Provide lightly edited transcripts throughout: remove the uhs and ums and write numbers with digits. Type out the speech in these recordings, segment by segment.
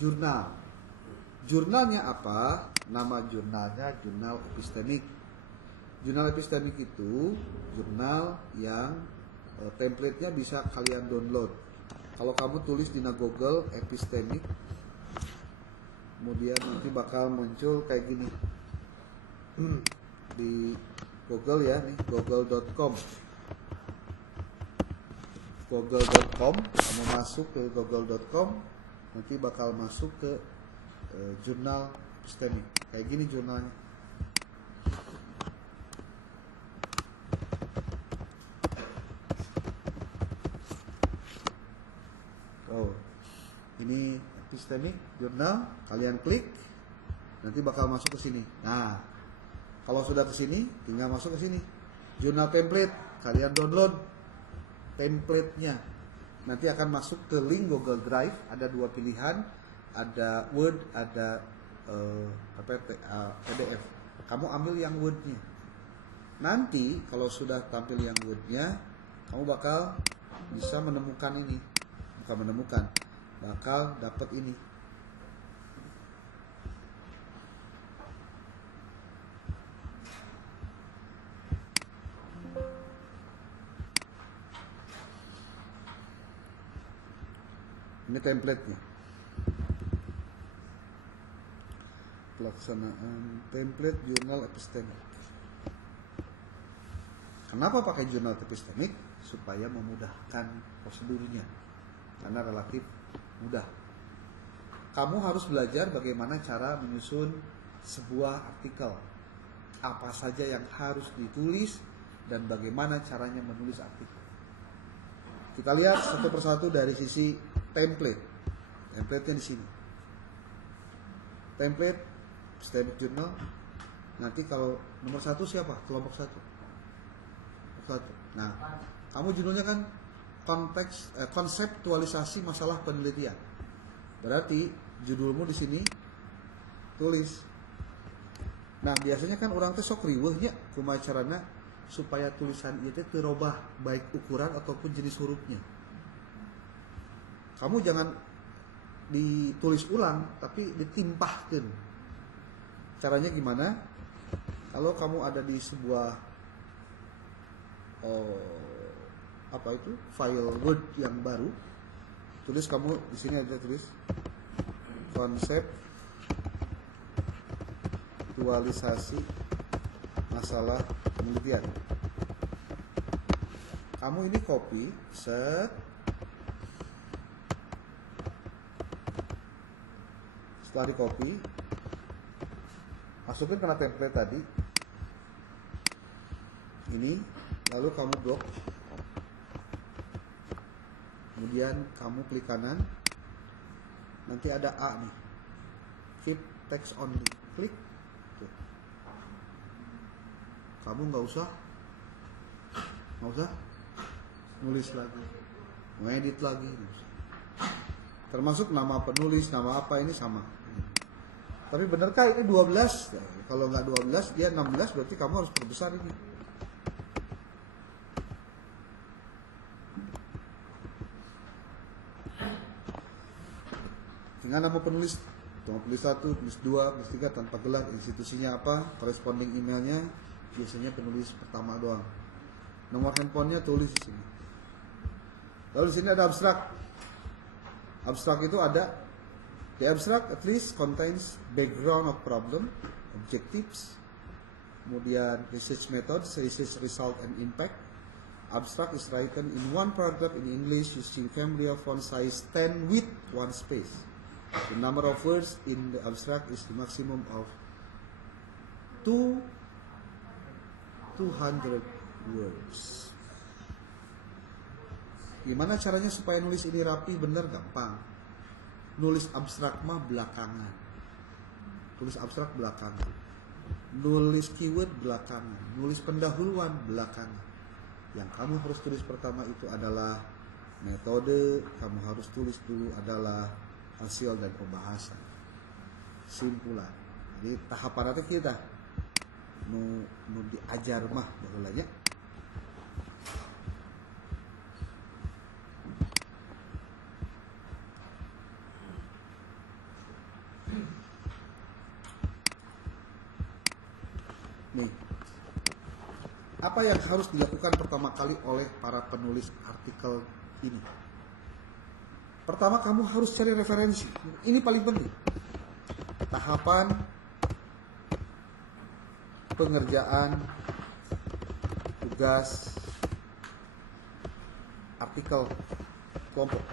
jurnal. Jurnalnya apa? Nama jurnalnya jurnal epistemik. Jurnal epistemik itu jurnal yang template-nya bisa kalian download. Kalau kamu tulis di Google epistemik, kemudian nanti bakal muncul kayak gini di Google ya, nih google.com. Google.com, kamu masuk ke google.com, nanti bakal masuk ke jurnal epistemik. Kayak gini jurnalnya. Oh, ini epistemik jurnal, kalian klik, nanti bakal masuk ke sini. Nah, kalau sudah ke sini, tinggal masuk ke sini. Jurnal template, kalian download template-nya. Nanti akan masuk ke link Google Drive. Ada dua pilihan, ada Word, ada PDF. Kamu ambil yang Word-nya. Nanti kalau sudah tampil yang Word-nya, kamu bakal bisa menemukan ini. Bukan menemukan, bakal dapat ini. Ini template-nya. Pelaksanaan template jurnal epistemik. Kenapa pakai jurnal epistemik? Supaya memudahkan prosedurnya. Karena relatif mudah. Kamu harus belajar bagaimana cara menyusun sebuah artikel. Apa saja yang harus ditulis dan bagaimana caranya menulis artikel. Kita lihat satu persatu dari sisi template. Template-nya di sini. Template epistemic journal. Nanti kalau nomor 1 siapa? Kelompok 1. Nah, kamu judulnya kan konseptualisasi masalah penelitian. Berarti judulmu di sini tulis. Nah, biasanya kan orang teh sok riweuhnya kumaha carana supaya tulisan ieu teh teu robah baik ukuran ataupun jenis hurufnya. Kamu jangan ditulis ulang, tapi ditimpahkan. Caranya gimana? Kalau kamu ada di sebuah file Word yang baru, tulis kamu di sini aja tulis konseptualisasi masalah penelitian. Kamu ini copy, set. Setelah di copy, masukin ke template tadi. Ini, lalu kamu blok. Kemudian kamu klik kanan. Nanti ada A nih. Keep text only. Klik. Tuh. Kamu nggak usah nulis lagi, ngedit lagi. Termasuk nama penulis, nama apa ini sama. Tapi benarkah ini 12? Ya, kalau nggak 12, dia 16, berarti kamu harus perbesar ini. Dengan nama penulis, penulis 1, penulis 2, penulis 3 tanpa gelar, institusinya apa, corresponding emailnya, biasanya penulis pertama doang. Nomor handphonenya tulis di sini. Lalu di sini ada abstrak. Abstrak itu ada, the abstract at least contains background of problem, objectives, kemudian research methods, research result and impact. Abstract is written in one paragraph in English using familiar font size 10 with one space. The number of words in the abstract is the maximum of 200 words. Gimana caranya supaya nulis ini rapi? Bener, gampang. Nulis abstrak mah belakangan. Tulis abstrak belakangan. Nulis keyword belakangan. Nulis pendahuluan belakangan. Yang kamu harus tulis pertama itu adalah metode. Kamu harus tulis dulu adalah hasil dan pembahasan. Simpulan. Jadi tahapan itu kita nu diajar mah baheula. Nih, apa yang harus dilakukan pertama kali oleh para penulis artikel ini? Pertama, kamu harus cari referensi. Ini paling penting. Tahapan pengerjaan tugas artikel kelompok.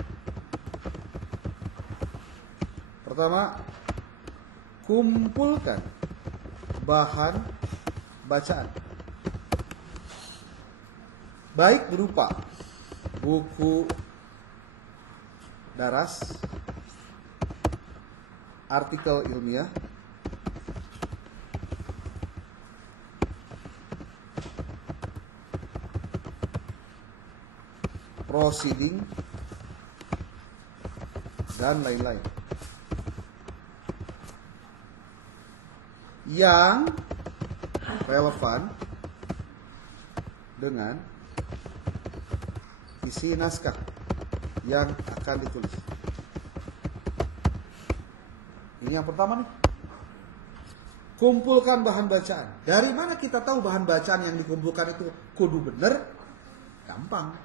Pertama, kumpulkan bahan bacaan, baik berupa buku daras, artikel ilmiah, proceeding, dan lain-lain, yang relevan dengan isi naskah yang akan ditulis. Ini yang pertama nih. Kumpulkan bahan bacaan. Dari mana kita tahu bahan bacaan yang dikumpulkan itu kudu bener? Gampang.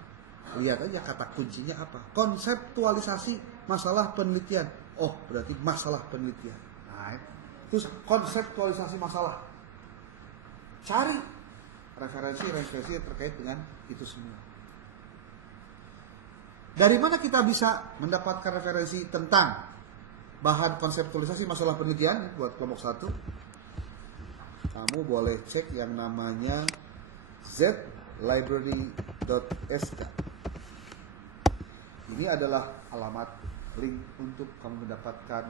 Lihat aja kata kuncinya apa. Konseptualisasi masalah penelitian. Oh, berarti masalah penelitian. Nah, terus konseptualisasi masalah. Cari referensi terkait dengan itu semua. Dari mana kita bisa mendapatkan referensi tentang bahan konseptualisasi masalah penelitian buat kelompok 1? Kamu boleh cek yang namanya zlibrary.sk. Ini adalah alamat link untuk kamu mendapatkan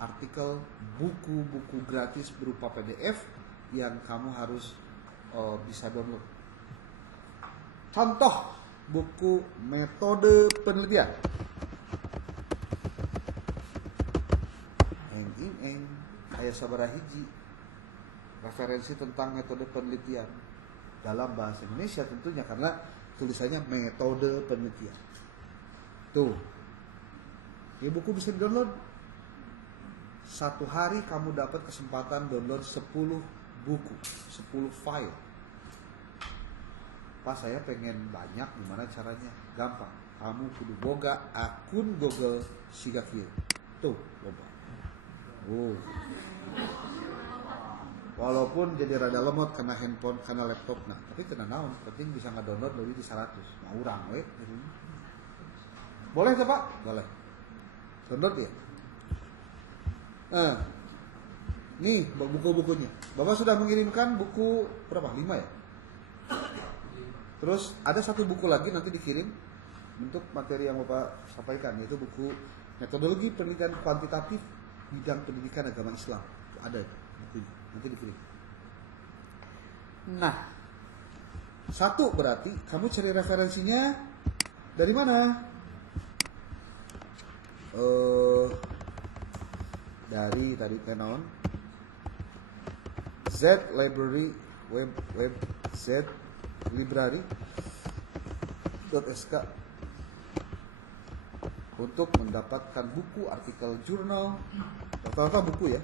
artikel, buku-buku gratis berupa PDF yang kamu harus bisa download. Contoh buku metode penelitian. Aya sabaraha hiji referensi tentang metode penelitian dalam bahasa Indonesia tentunya, karena tulisannya metode penelitian. Tuh, ini buku bisa di-download. Satu hari kamu dapat kesempatan download 10 buku, 10 file. Pas saya pengen banyak, gimana caranya? Gampang. Kamu kudu boga akun Google siga kieu. Tuh, loba. Oh. Walaupun jadi rada lemot karena handphone, karena laptop, nah, tapi kena naon, penting bisa nge-download lebih di 100. Mau urang we. Boleh tuh, Pak? Boleh. Download ya. Nih buku-bukunya. Bapak sudah mengirimkan buku berapa? 5 ya? Terus ada satu buku lagi nanti dikirim untuk materi yang Bapak sampaikan, yaitu buku metodologi penelitian kuantitatif bidang pendidikan agama Islam. Ada itu bukunya, nanti dikirim. Nah, satu berarti kamu cari referensinya dari mana? Dari tadi tenon zlibrary web zlibrary.sk untuk mendapatkan buku, artikel, jurnal, rata-rata buku ya.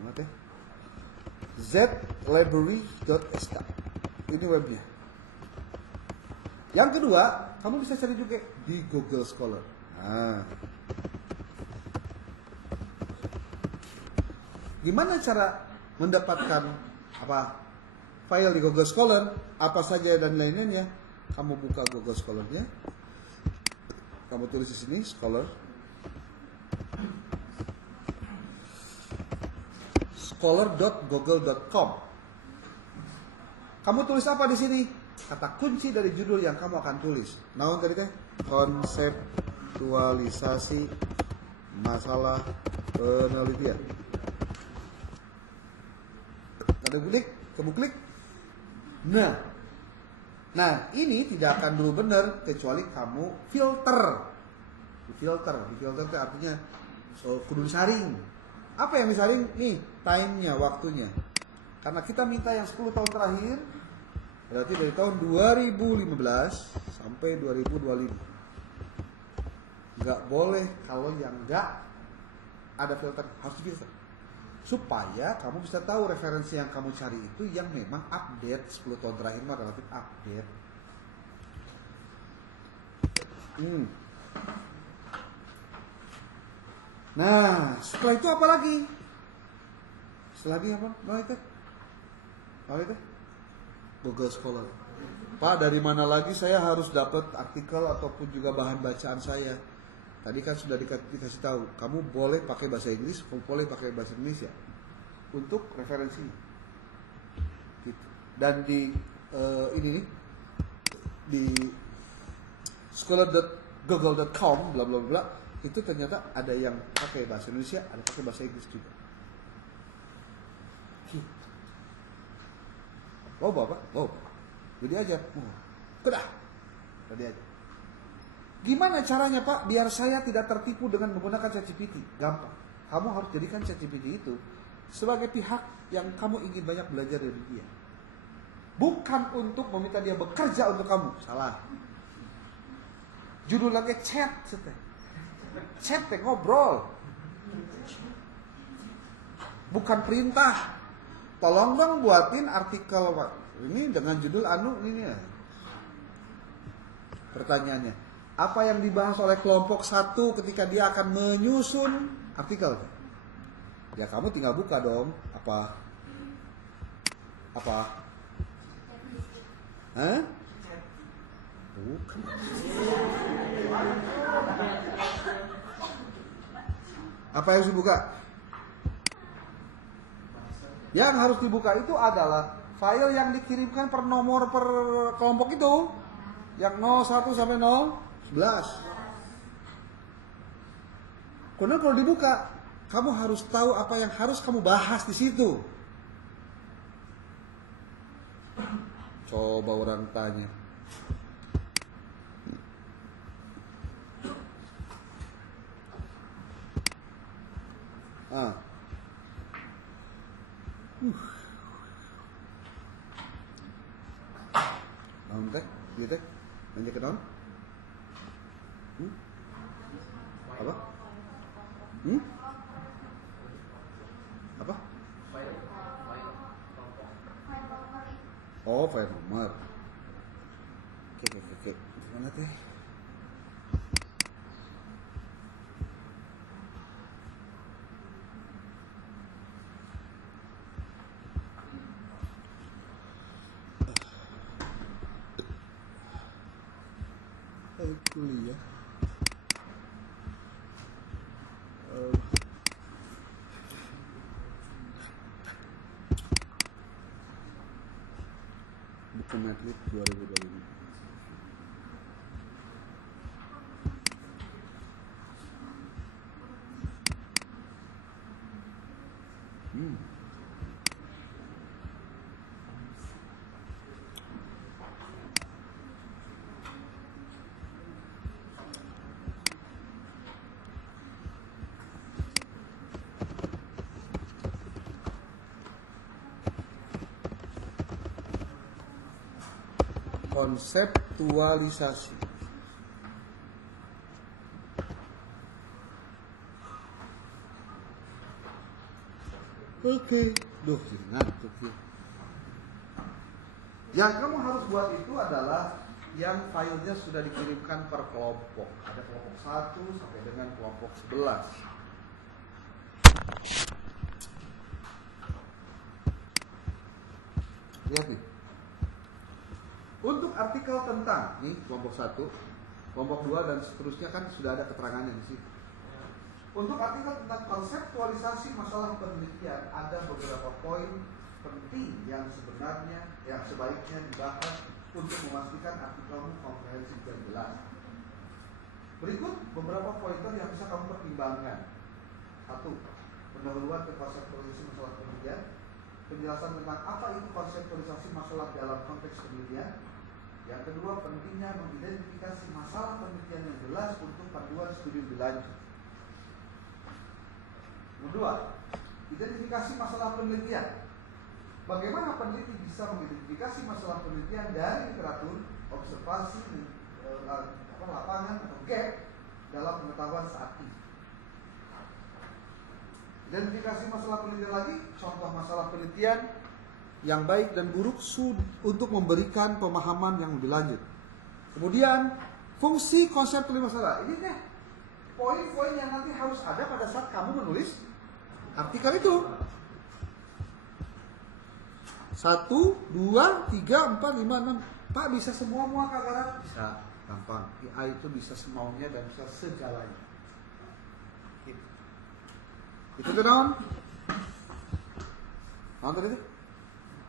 Mati. zlibrary.sk. Ini webnya. Yang kedua, kamu bisa cari juga di Google Scholar. Nah, gimana cara mendapatkan file di Google Scholar, apa saja dan lain-lainnya? Kamu buka Google Scholar-nya, kamu tulis di sini Scholar, scholar.google.com. Kamu tulis apa di sini? Kata kunci dari judul yang kamu akan tulis. Naon tadi teh? Konseptualisasi masalah penelitian. Ada kamu klik. Nah, ini tidak akan dulu benar kecuali kamu filter. Filter itu artinya kudu disaring. Apa yang disaring? Nih, time-nya, waktunya. Karena kita minta yang 10 tahun terakhir, berarti dari tahun 2015 sampai 2025. Nggak boleh kalau yang nggak ada filter, harus difilter. Supaya kamu bisa tahu referensi yang kamu cari itu yang memang update. 10 tahun terakhir mah relatif update. Nah, setelah itu apa lagi? Setelah ini apa? Apa itu? Google Scholar. Pak, dari mana lagi saya harus dapat artikel ataupun juga bahan bacaan saya? Tadi kan sudah dikasih tahu, kamu boleh pakai bahasa Inggris, kamu boleh pakai bahasa Indonesia untuk referensi. Gitu. Dan di ini nih, di scholar.google.com bla bla bla, itu ternyata ada yang pakai bahasa Indonesia, ada pakai bahasa Inggris juga. Gitu. Oh bapak, jadi aja, kedah, jadi aja. Gimana caranya Pak biar saya tidak tertipu dengan menggunakan ChatGPT? Gampang. Kamu harus jadikan ChatGPT itu sebagai pihak yang kamu ingin banyak belajar dari dia. Bukan untuk meminta dia bekerja untuk kamu. Salah. Judul lagi chat. Chat ngobrol. Bukan perintah. Tolong dong buatin artikel Pak. Ini dengan judul ini ya. Pertanyaannya. Apa yang dibahas oleh kelompok 1 ketika dia akan menyusun artikel? Ya kamu tinggal buka dong. Apa? Hah? Bukan. Apa yang harus dibuka? Yang harus dibuka itu adalah file yang dikirimkan per nomor per kelompok itu. Yang 01 sampai 11. Karena kalau dibuka, kamu harus tahu apa yang harus kamu bahas di situ. Coba orang tanya. Naon teh? Ieu teh? Nanya ke naon? Apa? Apa? Oh, file nomor. Oke. Gimana teh? Kuliah. Buku Madrid 2025. Konseptualisasi. Oke. Duh, ngantuk ya. Yang kamu harus buat itu adalah yang filenya sudah dikirimkan per kelompok. Ada kelompok 1 sampai dengan kelompok 11. Lihat nih. Untuk artikel tentang nih kelompok 1, kelompok 2 dan seterusnya kan sudah ada keterangannya di sini. Untuk artikel tentang konseptualisasi masalah penelitian ada beberapa poin penting yang sebenarnya yang sebaiknya dibahas untuk memastikan artikelmu komprehensif dan jelas. Berikut beberapa pointer yang bisa kamu pertimbangkan. 1. Pendahuluan ke konseptualisasi masalah penelitian. Penjelasan tentang apa itu konseptualisasi masalah dalam konteks penelitian. Yang kedua, pentingnya mengidentifikasi masalah penelitian yang jelas untuk panduan studi lebih lanjut. Kedua, identifikasi masalah penelitian. Bagaimana peneliti bisa mengidentifikasi masalah penelitian dari literatur, observasi, lapangan atau gap dalam pengetahuan saat ini. Identifikasi masalah penelitian lagi, contoh masalah penelitian yang baik dan buruk untuk memberikan pemahaman yang lebih lanjut. Kemudian fungsi konsep tulis masalah. Ini deh poin-poin yang nanti harus ada pada saat kamu menulis artikel itu. 1, 2, 3, 4, 5, 6. Pak bisa semua kagak? Bisa, gampang. IA itu bisa semaunya dan bisa segalanya. Itu tuh naon? Naon tadi itu?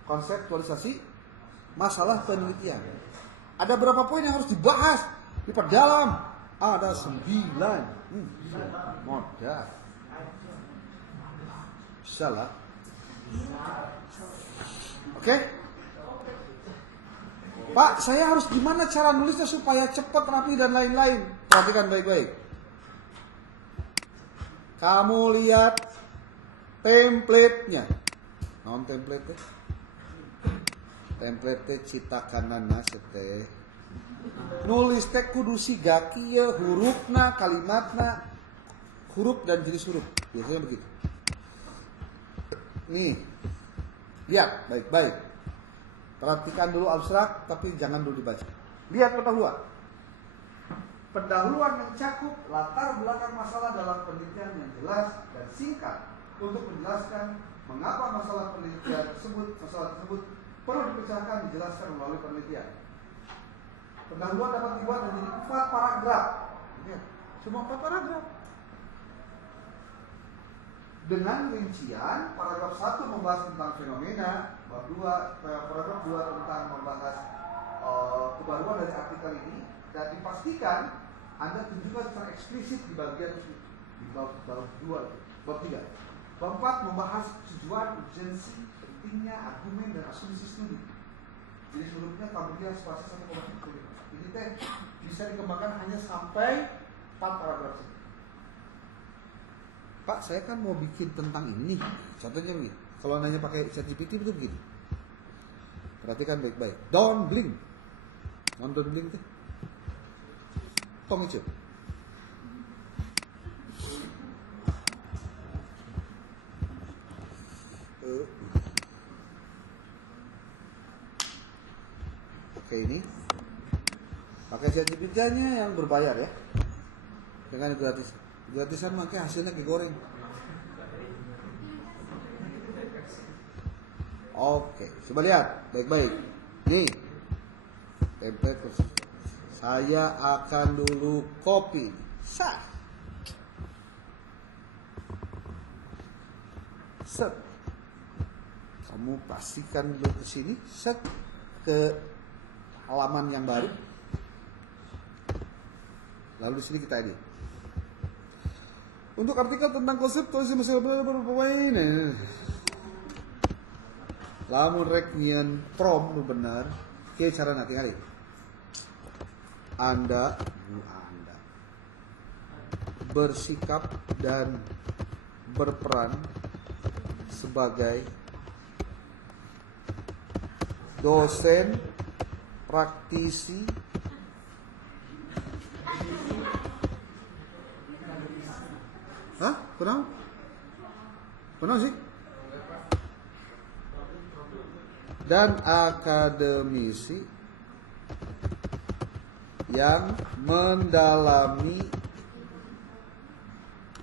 Konseptualisasi masalah penelitian. Ada berapa poin yang harus dibahas, diperdalam? Ada 9. Modal. Bisa lah. Oke? Pak, saya harus gimana cara nulisnya supaya cepat, rapi, dan lain-lain? Perhatikan baik-baik. Kamu lihat template-nya. Non template. Template citakanana teh. Nulis teh kudu siga kieu hurufna, kalimatna, huruf dan jenis huruf. Biasanya begitu. Nih. Lihat baik-baik. Perhatikan dulu abstrak tapi jangan dulu dibaca. Lihat pendahuluan. Pendahuluan mencakup latar belakang masalah dalam penelitian yang jelas dan singkat untuk menjelaskan mengapa masalah tersebut perlu dipecahkan dijelaskan melalui penelitian. Pendahuluan dapat dibuat menjadi 4 paragraf. Cuma 4 paragraf. Dengan rincian, paragraf 1 membahas tentang fenomena, paragraf 2 tentang membahas kebaruan dari artikel ini, dan dipastikan Anda tunjukkan secara eksplisit di bagian di bab 2, bab 3. Bab 4 membahas tujuan, urgensi, pentingnya, argumen, dan asumsi studi. Jadi seluruhnya tampilnya spasi 1,1. Ini teh bisa dikembangkan hanya sampai 4 paragraf saja. Pak, saya kan mau bikin tentang ini nih. Contohnya begini. Kalau nanya pakai ChatGPT itu begini. Perhatikan baik-baik. Don't blink. Don't blink teh. Tong hijau. Oke, ini pakai ChatGPT-nya yang berbayar ya. Dengan gratis. Gratisan makanya hasilnya digoreng. Oke, coba lihat baik-baik. Nih, template. Saya akan dulu copy. Set. Kamu pastikan dulu ke sini. Set ke halaman yang baru. Lalu di sini kita edit. Untuk artikel tentang konsep tulis masalah berpoin. Lamun rek nyian prom nu bener, kieu cara nanti kali. Anda bersikap dan berperan sebagai dosen praktisi Kenapa sih? Dan akademisi yang mendalami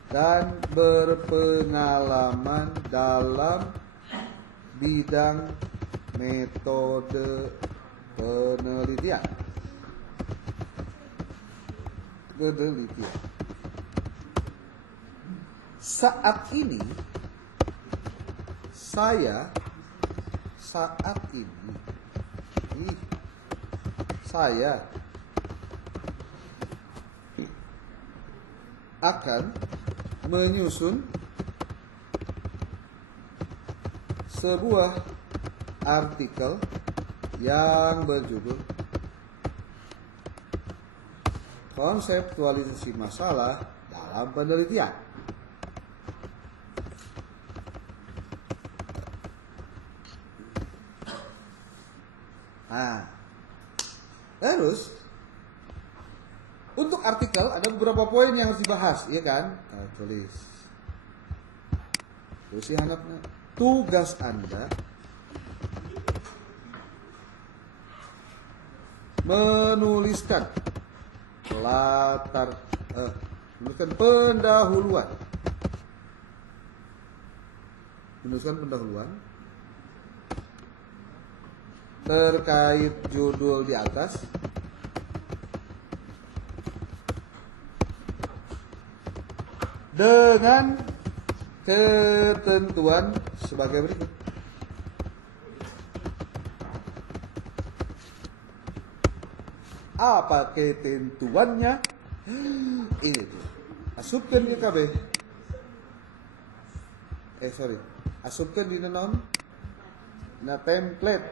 dan berpengalaman dalam bidang metode penelitian. Saat ini saya akan menyusun sebuah artikel yang berjudul Konseptualisasi Masalah dalam Penelitian. Nah, terus Untuk artikel ada beberapa poin yang harus dibahas, iya kan? Nah, tulis. Terus handapnya. Tugas Anda menuliskan menuliskan pendahuluan. Terkait judul di atas. Dengan ketentuan sebagai berikut. Apa ketentuannya? Ini tuh. Asupkan ke KB. Asupkan di non na template.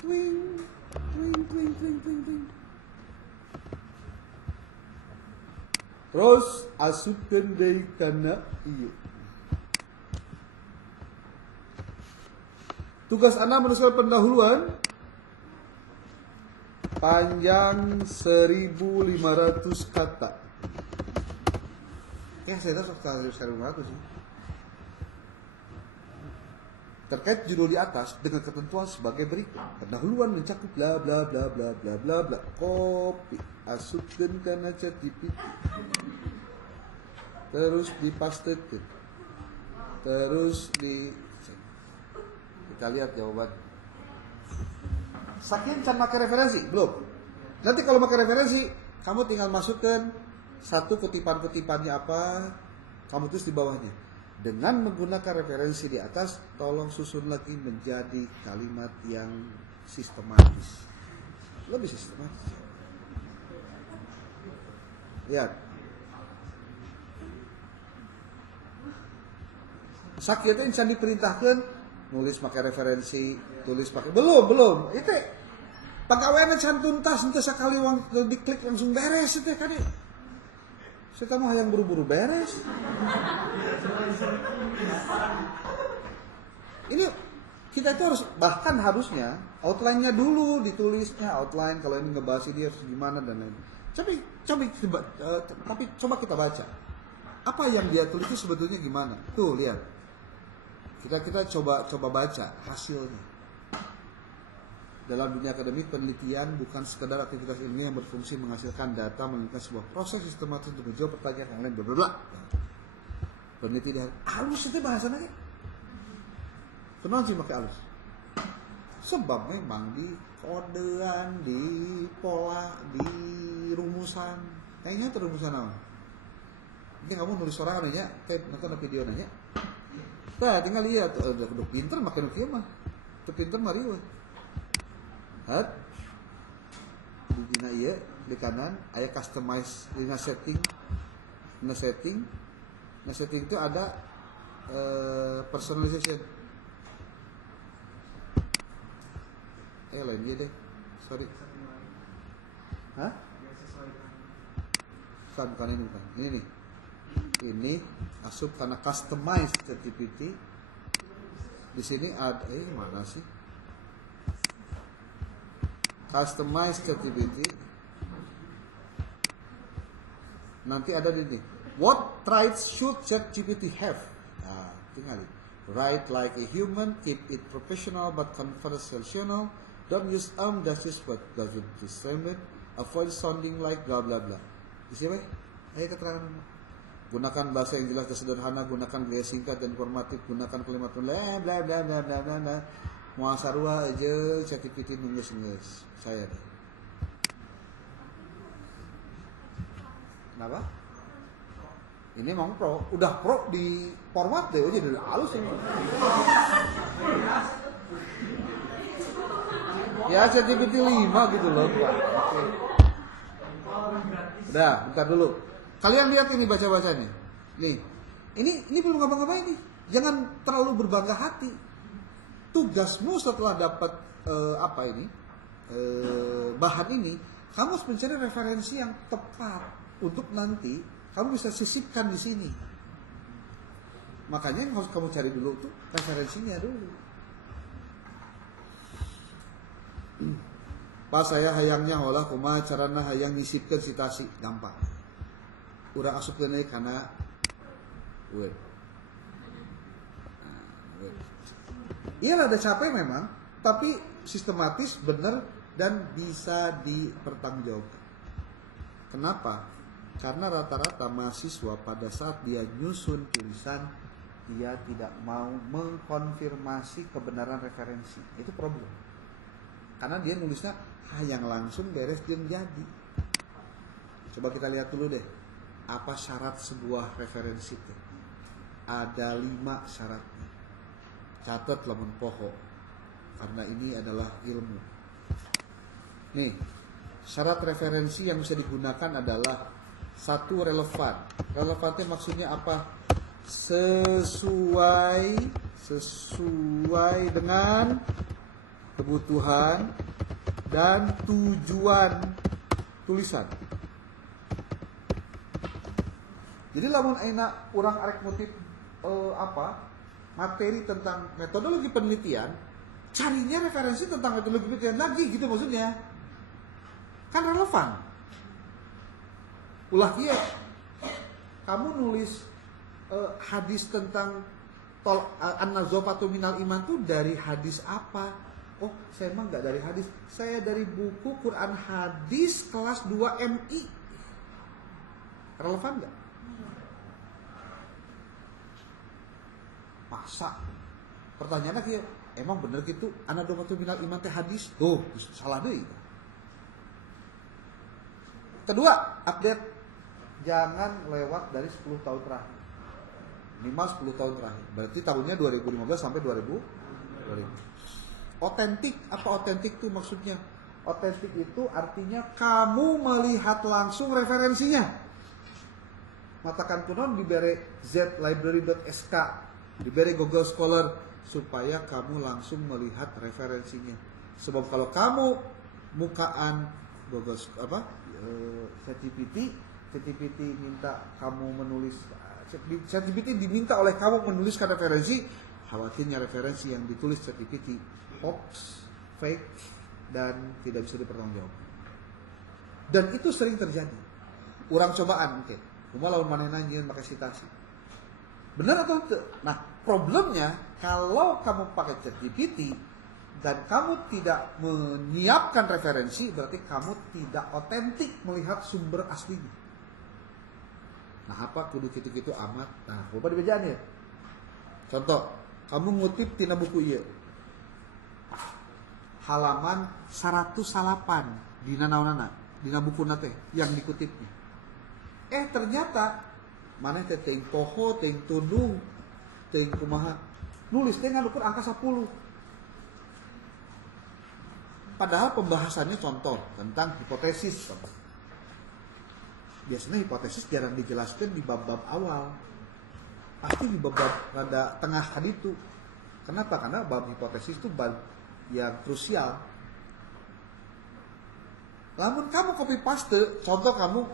Twing. Terus asupkan dari kana iyo. Tugas Anda menuliskan pendahuluan panjang 1.500 kata. Saya tahu sekali 1.500 sih. Terkait judul di atas dengan ketentuan sebagai berikut. Pendahuluan mencakup bla bla bla bla bla bla bla. Copy, asupkan kana ChatGPT. Terus dipastekan. Terus kita lihat jawaban. Saking can pakai referensi? Belum. Nanti kalau pakai referensi, kamu tinggal masukkan satu kutipan-kutipannya apa, kamu tulis di bawahnya. Dengan menggunakan referensi di atas, tolong susun lagi menjadi kalimat yang sistematis. Lebih sistematis. Lihat. Sakitnya insan diperintahkan nulis pakai referensi, tulis pakai belum. Itu pegawainya can tuntas ente sekali uang diklik langsung beres itu kan. Saya mah yang buru-buru beres. Ini kita itu harusnya outline-nya dulu ditulisnya, outline kalau ini ngebahas ini harus gimana dan lain. Tapi coba kita baca. Apa yang dia tulis itu sebetulnya gimana? Tuh lihat. Kita coba baca hasilnya. Dalam dunia akademik, penelitian bukan sekedar aktivitas ilmiah yang berfungsi menghasilkan data melainkan sebuah proses sistematis untuk menjawab pertanyaan yang lain bla. Peneliti di halus itu bahasanya. Kenapa sih pakai halus? Sebab memang di kodean, di pola, di rumusan. Kayaknya itu rumusan apa? Ini kamu nulis sorangan aja, nonton video nanya. Nah, tinggal lihat, udah pinter makin oke mah. Tuh pinter mari weh. Hat. Di dina ieu di kanan aya customize dina setting. Nah setting itu ada personalization. Lain dia deh. Sorry. Hah? Bukan ini bukan. Ini nih. Ini asup karena customize ChatGPT. Di sini ada mana sih? Customize ChatGPT. Nanti ada di sini. What traits should ChatGPT have? Nah, tinggal. Write like a human, keep it professional but conversational. Don't use dashes but doesn't discriminate. Avoid sounding like bla bla bla. Isi apa? Ayo keterangan. Gunakan bahasa yang jelas dan sederhana, gunakan gaya singkat dan informatif, gunakan kalimat bla bla bla bla bla bla. Moal sarua aja ChatGPT nunggus saya deh. Kenapa? Ini emang pro, udah pro di format deh, jadi udah halus ini. Ya ChatGPT 5 gitu loh, Pak. Oke. Udah, bentar dulu. Kalian lihat ini baca-bacanya. Nih. Ini belum ngapa-ngapain nih. Jangan terlalu berbangga hati. Tugasmu setelah dapat bahan ini, kamu harus mencari referensi yang tepat untuk nanti kamu bisa sisipkan di sini. Makanya yang harus kamu cari dulu tuh referensinya dulu. Pas saya hayangnya olah kumaha carana hayang nisipkeun citasi gampang. Urang asupkeun deui kana word. Iya ada capek memang, tapi sistematis, benar dan bisa dipertanggungjawabkan. Kenapa? Karena rata-rata mahasiswa pada saat dia nyusun tulisan, dia tidak mau mengkonfirmasi kebenaran referensi. Itu problem. Karena dia nulisnya yang langsung beres jeung jadi. Coba kita lihat dulu deh, apa syarat sebuah referensi itu. Ada 5 syaratnya. Catat lamun poho, karena ini adalah ilmu. Nih, syarat referensi yang bisa digunakan adalah 1, relevan. Relevannya maksudnya apa? Sesuai dengan kebutuhan dan tujuan tulisan. Jadi lamun ayeuna urang arek ngutip materi tentang metodologi penelitian, carinya referensi tentang metodologi penelitian lagi gitu maksudnya. Kan relevan. Ulah kieu. Kamu nulis hadis tentang an-nazafatu minal iman tuh dari hadis apa? Oh, saya emang enggak dari hadis. Saya dari buku Quran hadis kelas 2 MI. Relevan enggak? Masa? Pertanyaannya kieu, emang bener gitu an-nazafatu minal iman teh hadis? Tuh, salah deui. Kedua, update jangan lewat dari 10 tahun terakhir. Minimal 10 tahun terakhir. Berarti tahunnya 2015 sampai 2000. Otentik, apa otentik itu maksudnya? Otentik itu artinya kamu melihat langsung referensinya. Matakan kunon diberi zlibrary.sk, diberi Google Scholar supaya kamu langsung melihat referensinya. Sebab kalau kamu mukaan Google ChatGPT minta kamu menulis, ChatGPT diminta oleh kamu menuliskan referensi, khawatirnya referensi yang ditulis ChatGPT hoax, fake, dan tidak bisa dipertanggungjawabkan. Dan itu sering terjadi. Urang cobaan, oke. Kumaha lawan manehna nyieun pakai citasi. Benar atau tidak? Nah, problemnya kalau kamu pakai ChatGPT dan kamu tidak menyiapkan referensi, berarti kamu tidak otentik melihat sumber aslinya. Nah, apa kudu gitu-gitu amat. Nah, coba dibejaan ya. Contoh, kamu ngutip tina buku ieu. Halaman 108 dina naonana, dina bukuna teh yang dikutipnya. Ternyata maneh teh teuing poho, teuing tundung, teuing kumaha. Nulis teh ngadukeun angka 10. Padahal pembahasannya contoh tentang hipotesis. Biasanya hipotesis jarang dijelaskan di bab-bab awal. Pasti di bab-bab rada tengah kan itu. Kenapa? Karena bab hipotesis itu bab yang krusial. Lamun kamu copy paste, contoh kamu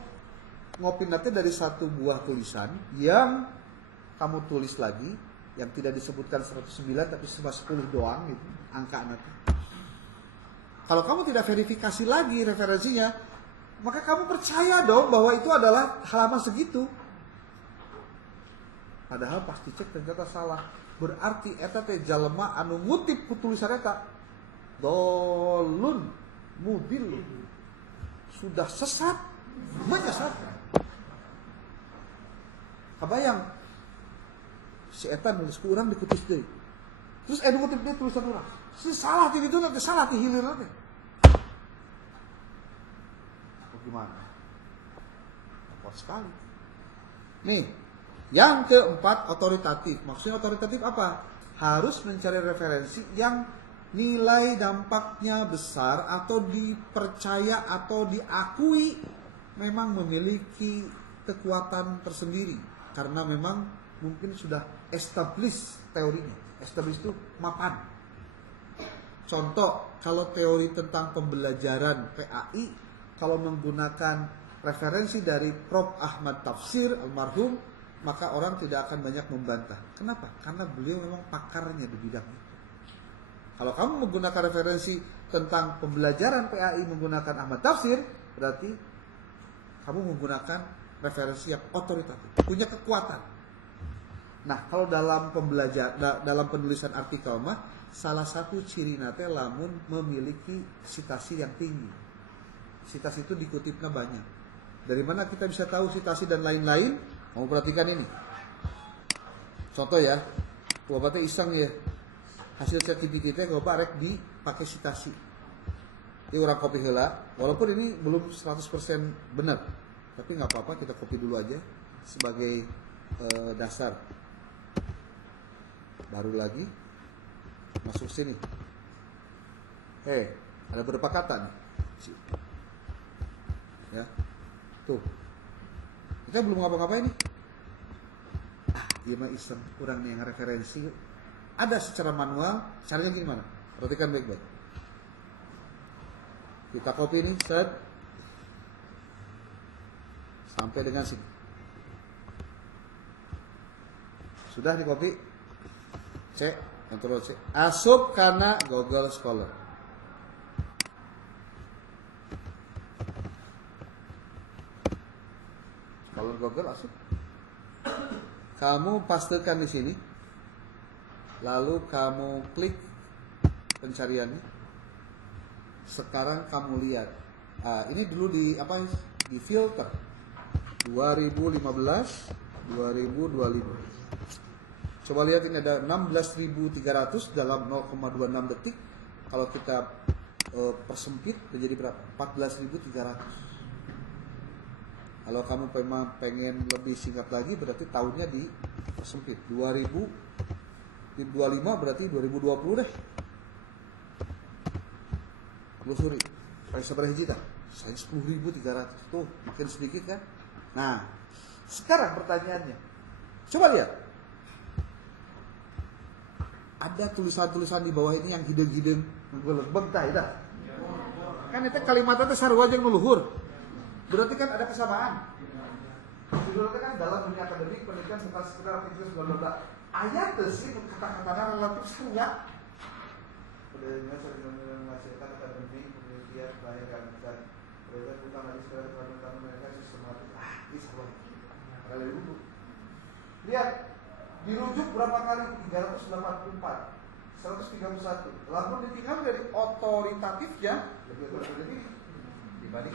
ngopi nanti dari satu buah tulisan yang kamu tulis lagi, yang tidak disebutkan 109 tapi cuma 10 doang gitu, angka nanti. Kalau kamu tidak verifikasi lagi referensinya, maka kamu percaya dong bahwa itu adalah halaman segitu. Padahal pas dicek ternyata salah. Berarti eta teh jalema anu ngutip tulisan eta dolun mudil, sudah sesat, menyesatkan. Kabayang si eta nulis ku urang dikutus deui. Terus ngutip dia tulisan urang. Si salah di ditu nanti salah di hilir nanti. Gimana? Repot sekali. Nih, yang keempat otoritatif. Maksudnya otoritatif apa? Harus mencari referensi yang nilai dampaknya besar atau dipercaya atau diakui memang memiliki kekuatan tersendiri. Karena memang mungkin sudah established teorinya. Established itu mapan. Contoh, kalau teori tentang pembelajaran PAI, kalau menggunakan referensi dari Prof. Ahmad Tafsir almarhum, maka orang tidak akan banyak membantah. Kenapa? Karena beliau memang pakarnya di bidang itu. Kalau kamu menggunakan referensi tentang pembelajaran PAI menggunakan Ahmad Tafsir, berarti kamu menggunakan referensi yang otoritatif, punya kekuatan. Nah, kalau dalam dalam penulisan artikel mah salah satu ciri nate lamun memiliki sitasi yang tinggi. Sitasi itu dikutipnya banyak. Dari mana kita bisa tahu sitasi dan lain-lain? Mau perhatikan ini. Contoh ya, Bapak iseng ya. Hasil ChatGPT teh Bapak rek dipakai sitasi. Ini orang copy heula, walaupun ini belum 100% benar. Tapi nggak apa-apa, kita copy dulu aja sebagai dasar. Baru lagi masuk sini. Ada beberapa kata nih. Ya. Tuh. Kita belum ngapa-ngapain nih. Iya mah iseng, kurang nih yang referensi. Ada secara manual, caranya gimana? Perhatikan baik-baik. Kita copy nih, set. Sampai dengan sini. Sudah di copy. C, Ctrl C. Asup karena Google Scholar. Scholar Google asup. Kamu pastekan di sini. Lalu kamu klik pencariannya. Sekarang kamu lihat. Ini dulu di apa? Di filter. 2015, 2025. Coba lihat ini ada 16.300 dalam 0,26 detik. Kalau kita persempit menjadi berapa? 14.300. Kalau kamu memang pengen lebih singkat lagi, berarti tahunnya dipersempit. 2025 berarti 2020 deh. Telusuri. Paling seberapa hiji tak? Saya 10.300. Tuh, makin sedikit kan? Nah, sekarang pertanyaannya. Coba lihat. Ada tulisan-tulisan di bawah ini yang hidung-hidung ngelebeg tah dah. Kan itu kalimatnya teh sarua jeung nuluhur. Berarti kan ada kesamaan. Judulnya kan dalam dunia akademik penelitian tentang sekitar aktivitas bla. Ayat teh sih kata-katanya relatif sarua. Padahal sering menghasilkan akademik penelitian banyak dan mereka bukan lagi sekedar teman-teman mereka sistematis. Ini sarua. Kali dulu. Lihat. Dirujuk berapa kali? 384, 131. Lalu ditinggal dari otoritatifnya lebih dibanding.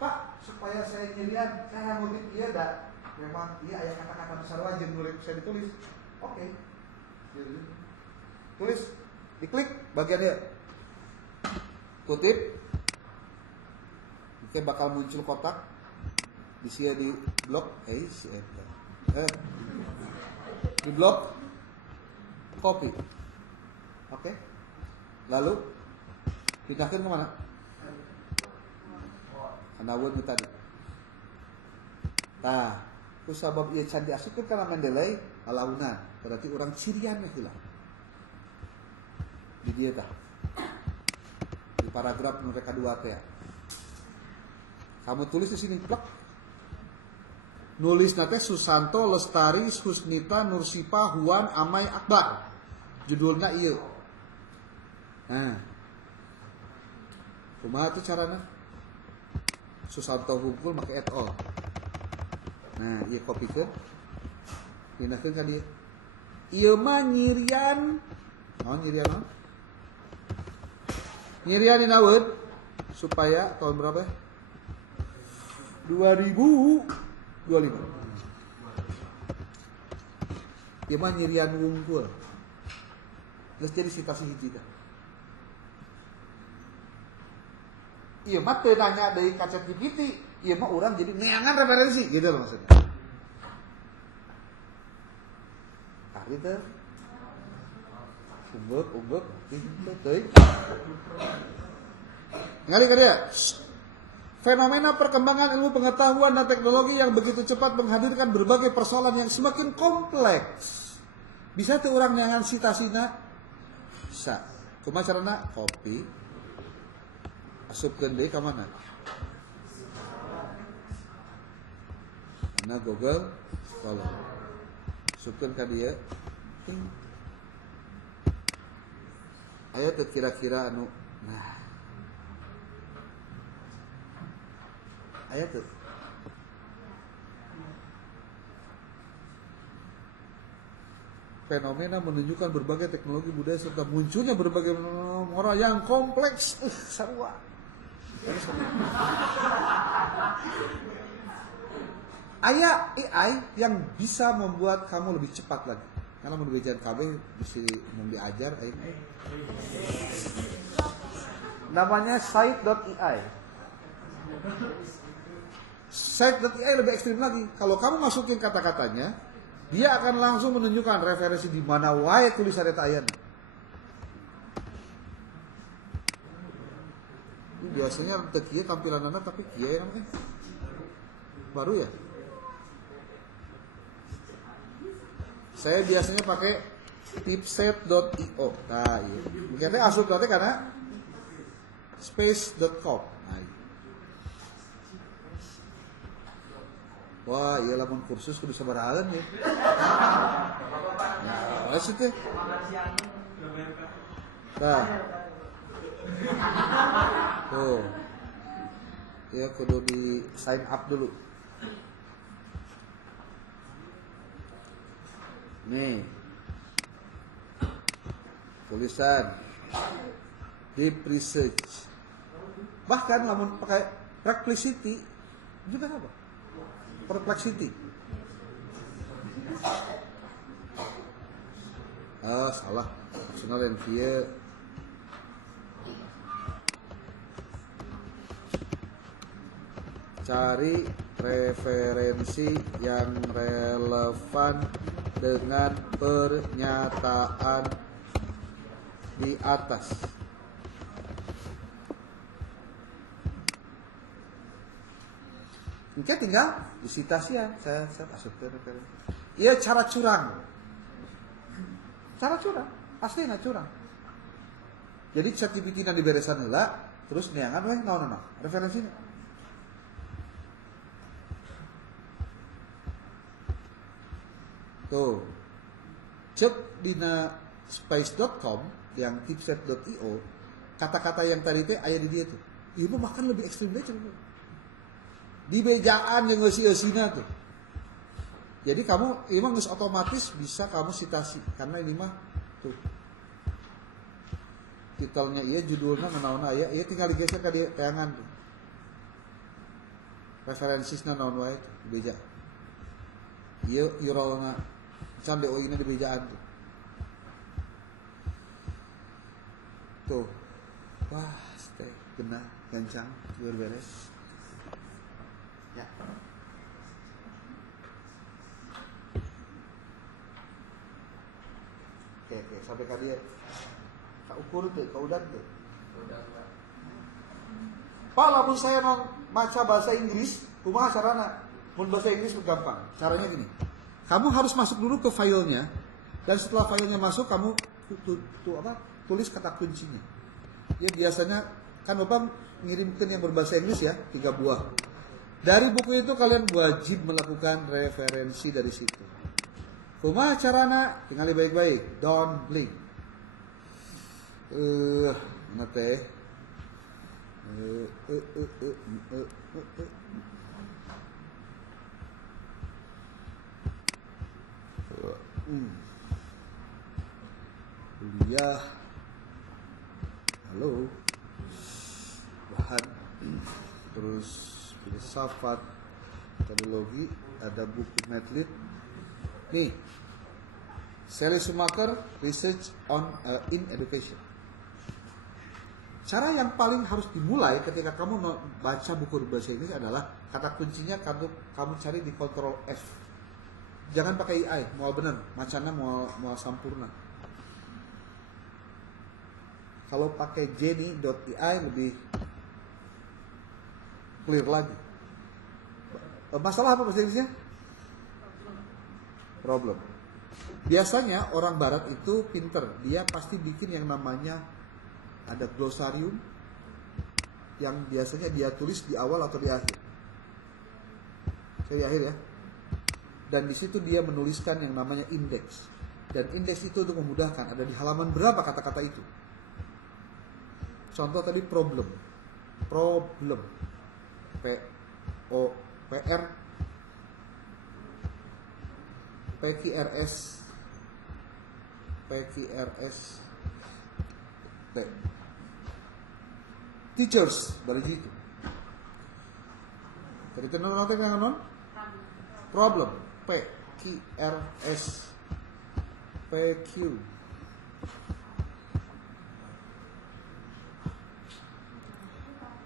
Pak, supaya saya nyirian, saya ngutip dia dah. Memang iya ayat kata-kata besar wajib nulis saya ditulis. Oke. Tulis, diklik bagian dia. Kutip. Oke, bakal muncul kotak. Di sini di blok di blok copy. Oke. Lalu pindahkan kemana? Anawan itu tadi. Nah, ku sabab ieu can diasupkeun kana Mendeley alaunan, berarti orang cirian mah heula. Di dieu tah. Di paragraf nomor kedua teh. Kamu tulis di sini plek. Nulis nate Susanto Lestari Husnita Nursipa Huan Amai Akbar. Judulnya ieu. Nah. Kumaha tuh carana? Susanto hungkul make et al. Nah, ieu kopikeun. Pindahkeun ka dieu. Ieu mah nyirian. Naon nyirian naon? Nyirian dinaeun supaya tahun berapa? 2025. Dia mah nyirian wungkul. Terus jadi sitasi hiji dah. Iya mah teu nanya deui ka ChatGPT, ieu mah urang jadi neangan referensi gitu loh maksudnya. Ari teh umbek teuing. Ngali ka dia. Fenomena perkembangan ilmu pengetahuan dan teknologi yang begitu cepat menghadirkan berbagai persoalan yang semakin kompleks. Bisa tuh orang neangan sitasina? Bisa. Kumaha carana? Copy. Asupkeun deui ka mana? Kana Google Scholar. Asupkeun ka dieu. Ting. aya teu kira-kira anu nah aya teu fenomena menunjukkan berbagai teknologi budaya serta munculnya berbagai moral yang kompleks. Sarua. Aya AI yang bisa membuat kamu lebih cepat lagi. Karena mun bejaan KB bisa mau diajar AI. Namanya site.ai. Site.ai lebih ekstrim lagi. Kalau kamu masukin kata-katanya, dia akan langsung menunjukkan referensi di mana wae tulisan eta aya. Biasanya teu kieu tampilanana tapi kieu namanya. Baru ya? Saya biasanya pakai tipset.io. Nah, iya. Mungkin asup tadi karena space.com. Nah, iya. Wah, iya lamun kursus kudu sabarahan ya. Nah, masih teh. Nah. Tuh. Ya kudu di sign up dulu. Nih. Tulisan deep research. Bahkan lamun pakai perplexity juga apa? Perplexity. Salah. Maksudnya yang dia cari referensi yang relevan dengan pernyataan di atas. Mungkin tinggal disitasi ya, saya masukkan referensi. Iya cara curang, aslinya curang. Jadi ChatGPT na diberesan heula, terus neangan weh naon referensinya. Tuh, cek dina space.com yang tipset.io, kata-kata yang tadi teh aya di dia tuh. Ieu mah makan lebih ekstrim deh coba. Di bejaan yang eusi-eusina tuh. Jadi kamu ini mah geus otomatis bisa kamu citasi karena ini mah tuh. Titelnya ieu judulna naon aya, ieu tinggal digeser ka dieu tayangan tuh. Referensisna naon wae tuh beja. Ieu URL-na can DOI-na di bejaan tuh. Tuh. Wah, stay genah gancang beres. Ya. Oke, sampai ka dieu. Ka ukur teu, ka udag teu. Pak, lamun saya baca bahasa Inggris, kumaha carana? Mun bahasa Inggris gampang. Caranya gini. Kamu harus masuk dulu ke filenya dan setelah filenya masuk kamu tulis kata kuncinya. Ya biasanya kan Bapak ngirimkan yang berbahasa Inggris ya 3 buah. Dari buku itu kalian wajib melakukan referensi dari situ. Kumaha carana? Tinggali baik-baik. Don't blink. Mana teh? Kuliah. Halo. Bahan. Terus filsafat, metodologi, ada buku Medlit. Nih, Sally Schumacher, Research on in Education. Cara yang paling harus dimulai ketika kamu baca buku bahasa Inggris adalah kata kuncinya kamu cari di Ctrl F. Jangan pakai AI, mau bener, macamnya mau sampurna. Kalau pakai Jenny.ai lebih clear lagi. Masalah apa bahasa Inggrisnya? Problem. Biasanya orang barat itu pinter. Dia pasti bikin yang namanya ada glosarium yang biasanya dia tulis di awal atau di akhir. Saya di akhir ya. Dan di situ dia menuliskan yang namanya indeks. Dan indeks itu untuk memudahkan. Ada di halaman berapa kata-kata itu. Contoh tadi problem. Problem. P O P R P Q R S T. Teachers dari situ. Jadi tenang non problem P Q R S P Q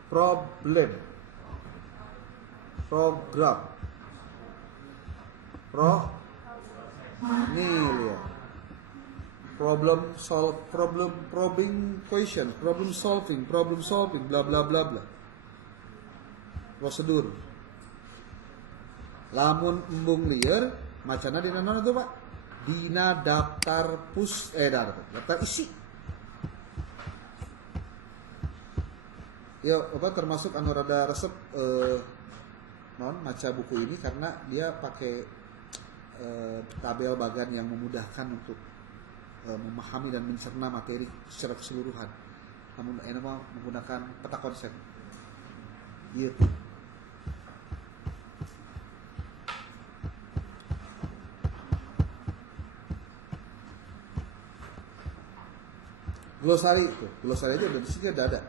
problem program nih lihat probing question, problem solving, bla bla bla bla. Prosedur. Lamun embung liar, macana dina naon tuh Pak? Dina daftar daftar isi. Ya, apa termasuk anu rada resep maca buku ini karena dia pakai tabel bagan yang memudahkan untuk memahami dan mencerna materi secara keseluruhan. Namun enak menggunakan peta konsep. Iya. Glosari itu, glosari aja udah di sini ada.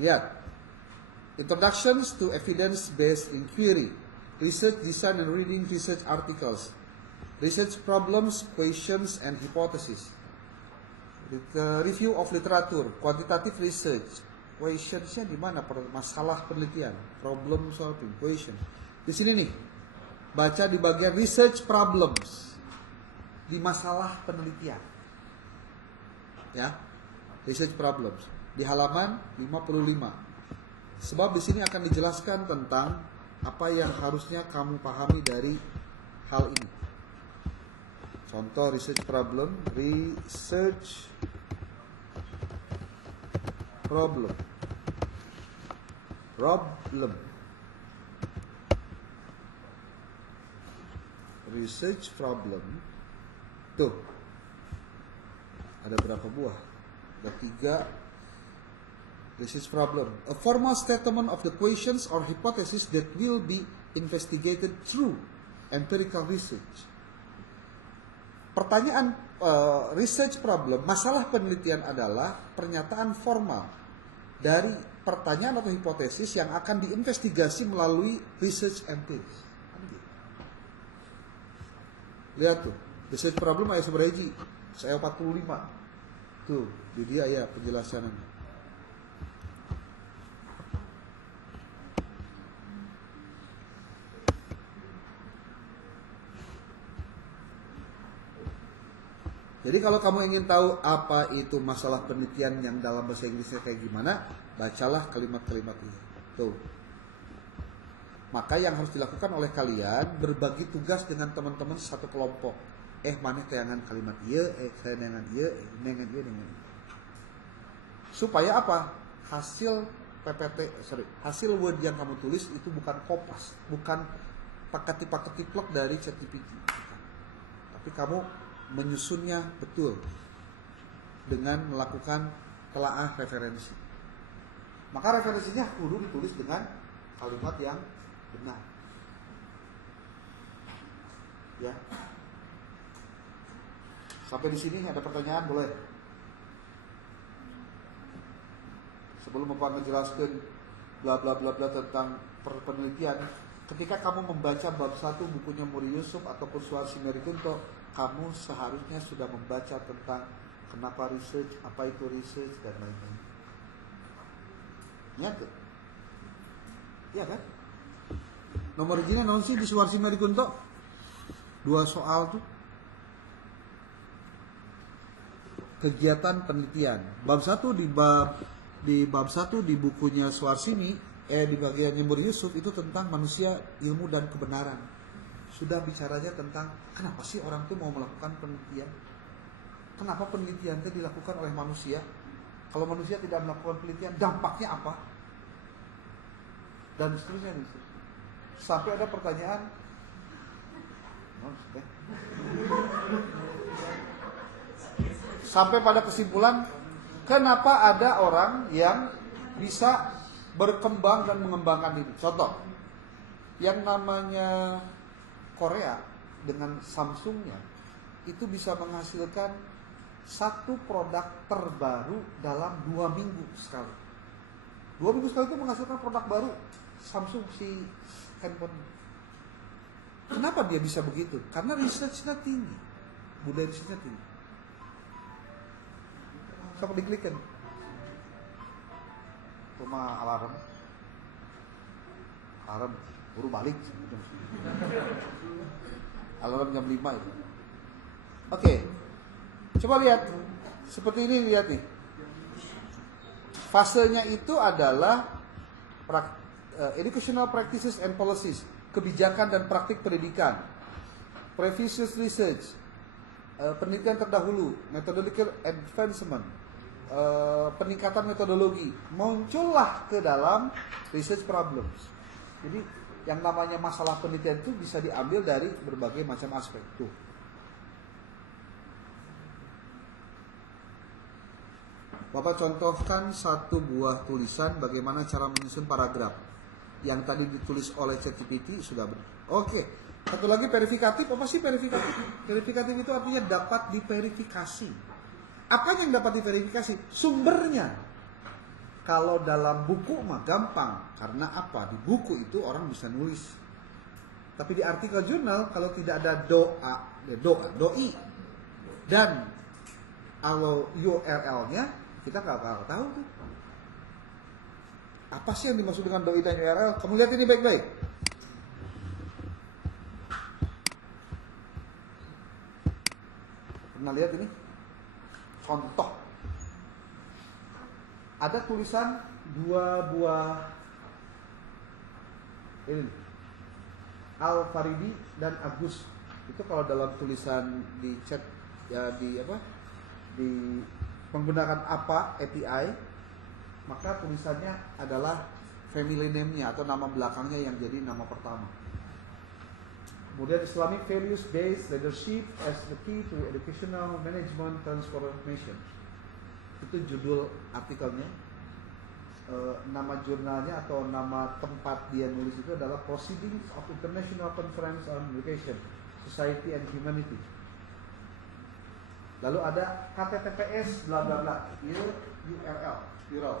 Lihat. Introductions to evidence-based inquiry, research design and reading research articles, research problems, questions and hypotheses, review of literature, quantitative research, questionsnya di mana masalah penelitian, problem solving, question. Di sini nih, baca di bagian research problems di masalah penelitian, ya, research problems di halaman 55. Sebab di sini akan dijelaskan tentang apa yang harusnya kamu pahami dari hal ini. Contoh research problem, research problem. Tuh. Ada berapa buah? Ada 3. Research problem. A formal statement of the questions or hypothesis that will be investigated through empirical research. Pertanyaan research problem, masalah penelitian adalah pernyataan formal dari pertanyaan atau hipotesis yang akan diinvestigasi melalui research empiris. Lihat tuh, research problem ayat seberapa? Saya 45. Tuh, di dia ya penjelasannya. Jadi kalau kamu ingin tahu apa itu masalah penelitian yang dalam bahasa Inggrisnya kayak gimana, bacalah kalimat-kalimat ini. Tuh. Maka yang harus dilakukan oleh kalian berbagi tugas dengan teman-teman satu kelompok. Mana tayangan kalimat ieu, tayangan ieu, dengan ieu dengan. Supaya apa? Hasil hasil word yang kamu tulis itu bukan kopas, bukan paketi plek dari ChatGPT. Tapi kamu menyusunnya betul dengan melakukan telaah referensi. Maka referensinya kudu ditulis dengan kalimat yang benar. Ya. Sampai di sini ada pertanyaan boleh? Sebelum Bapak menjelaskan bla bla bla bla tentang penelitian, ketika kamu membaca bab 1 bukunya Muri Yusuf ataupun Suharsi Merikunto, kamu seharusnya sudah membaca tentang kenapa research, apa itu research dan lain-lain. Ingat tuh? Iya kan? Nomor gini non sih di Suharsi Merikunto 2 soal tuh. Kegiatan penelitian. Bab 1 di bab 1 di bukunya Suharsini di bagiannya Muri Yusuf itu tentang manusia, ilmu dan kebenaran. Sudah bicaranya tentang kenapa sih orang tuh mau melakukan penelitian? Kenapa penelitian itu dilakukan oleh manusia? Kalau manusia tidak melakukan penelitian, dampaknya apa? Dan seterusnya. Sampai ada pertanyaan, sampai pada kesimpulan kenapa ada orang yang bisa berkembang dan mengembangkan diri. Contoh, yang namanya Korea dengan Samsungnya itu bisa menghasilkan satu produk terbaru dalam 2 minggu sekali. 2 minggu sekali itu menghasilkan produk baru Samsung si handphone. Kenapa dia bisa begitu? Karena research-nya tinggi, budaya research-nya tinggi. Coba diklik kan. Rumah alarm, baru balik. Alarm jam 5 itu. Oke, coba lihat. Seperti ini, lihat nih. Fasenya itu adalah educational practices and policies, kebijakan dan praktik pendidikan, previous research, penelitian terdahulu, methodological advancement, peningkatan metodologi, muncullah ke dalam research problems. Jadi yang namanya masalah penelitian itu bisa diambil dari berbagai macam aspek tuh. Bapak contohkan satu buah tulisan bagaimana cara menyusun paragraf. Yang tadi ditulis oleh ChatGPT sudah benar. Oke. Satu lagi verifikatif. Apa sih verifikatif? Verifikatif itu artinya dapat diverifikasi. Apa yang dapat diverifikasi? Sumbernya. Kalau dalam buku mah gampang. Karena apa? Di buku itu orang bisa nulis. Tapi di artikel jurnal kalau tidak ada doi dan kalau URL-nya kita nggak tahu tuh. Apa sih yang dimaksud dengan doi dan URL? Kamu lihat ini baik-baik. Pernah lihat ini? Contoh. Ada tulisan 2 buah ini. Al-Faridi dan Agus. Itu kalau dalam tulisan di chat ya di apa? Di menggunakan apa API, maka tulisannya adalah family name-nya atau nama belakangnya yang jadi nama pertama. Kemudian Islamic values based leadership as the key to educational management transformation. Itu judul artikelnya. Nama jurnalnya atau nama tempat dia nulis itu adalah Proceedings of International Conference on Education, Society and Humanity. Lalu ada HTTPS bla bla bla, URL.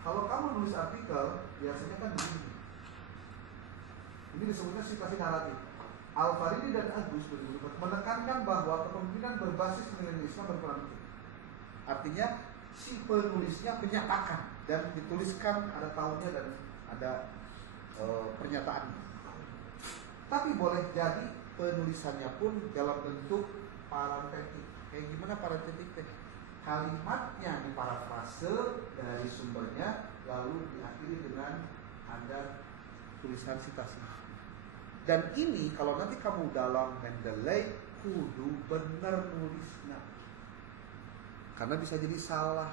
Kalau kamu nulis artikel, biasanya kan begini. Ini disebutnya situasi naratif. Al-Faridi dan Agus menekankan bahwa kepemimpinan berbasis nilai Islam berperan penting. Artinya si penulisnya menyatakan dan dituliskan ada tahunnya dan ada pernyataannya. Tapi boleh jadi penulisannya pun dalam bentuk parentetik. Kayak gimana parentetik teh? Kalimatnya diparafrase dari sumbernya lalu diakhiri dengan ada tulisan sitasi. Dan ini kalau nanti kamu dalam Mendeley kudu bener nulisnya. Karena bisa jadi salah.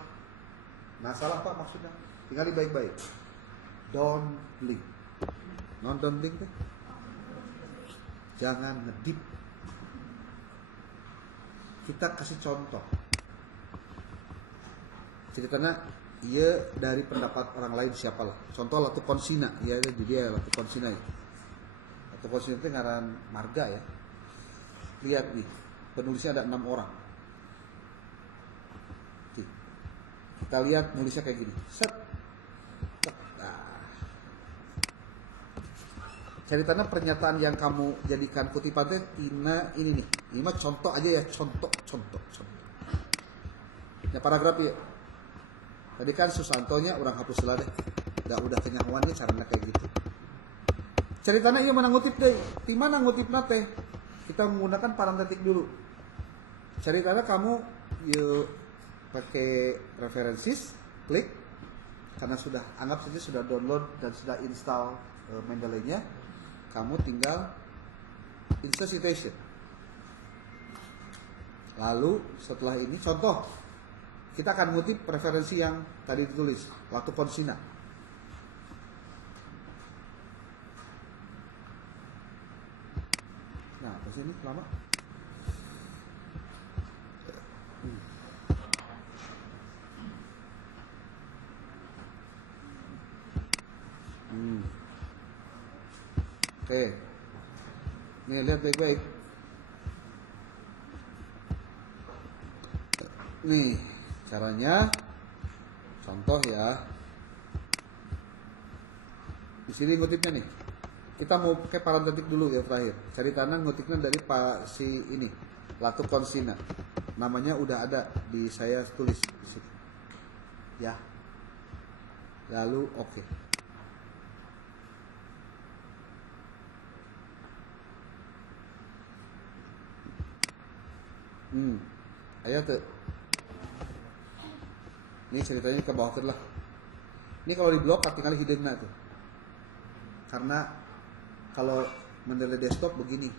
Nah, salah Pak maksudnya? Tinggali baik-baik. Don't blink. Don't blink teh. Jangan ngedip. Kita kasih contoh. Ceritanya ia dari pendapat orang lain siapalah. Contoh Latu Konsina, ya jadi dia Latu Konsina ya. Latu Konsina itu ngaran marga ya. Lihat nih, penulisnya ada 6 orang. Kita lihat nulisnya kayak gini. Set. Nah. Ceritanya pernyataan yang kamu jadikan kutipan tina ini nih. Ini mah contoh aja ya, contoh. Ya paragraf ya. Tadi kan Susantonya orang hapus lah deh. Udah kenyawannya caranya kayak gitu. Ceritanya iya mana ngutip deh. Di mana ngutipna teh? Kita menggunakan parentetik dulu. Ceritanya kamu yuk pakai references, klik karena sudah anggap saja sudah download dan sudah install Mendeley-nya, kamu tinggal insert citation. Lalu setelah ini contoh kita akan ngutip referensi yang tadi ditulis Latu Konsina. Nah, ke sini lama. Oke. Nih lihat baik-baik. Nih caranya. Contoh ya. Di sini ngutipnya nih. Kita mau pakai parentetik dulu ya terakhir. Cari tanah ngutipnya dari Pak si ini. Latu Konsina. Namanya udah ada di saya tulis di situ. Ya. Lalu oke. Ayo tuh. Ini ceritanya ke bawah lah. Ini kalau di blok tinggal hidupnya tuh. Karena kalau mendelete desktop begini.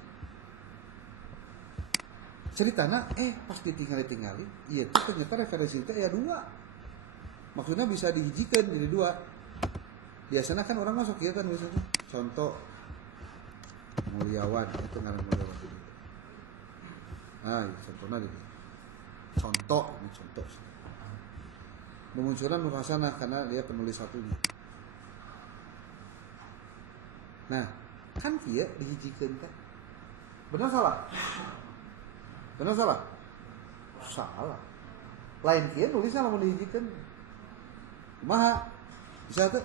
Ceritanya pas ditinggali, iya tuh ternyata referensi itu ya 2. Maksudnya bisa dihijikan jadi 2. Biasanya kan orang masuk ya kan biasanya. Contoh Mulyawan itu ngaran Mulyawan. Nah, contohnya gitu. Contoh. Memunculkan Nur Hasanah karena dia penulis satunya. Nah, kan dia dihijikan kan? Benar salah? Benar salah? Salah. Lain kia nulisnya lamun dihijikan. Kumaha? Bisa tuh?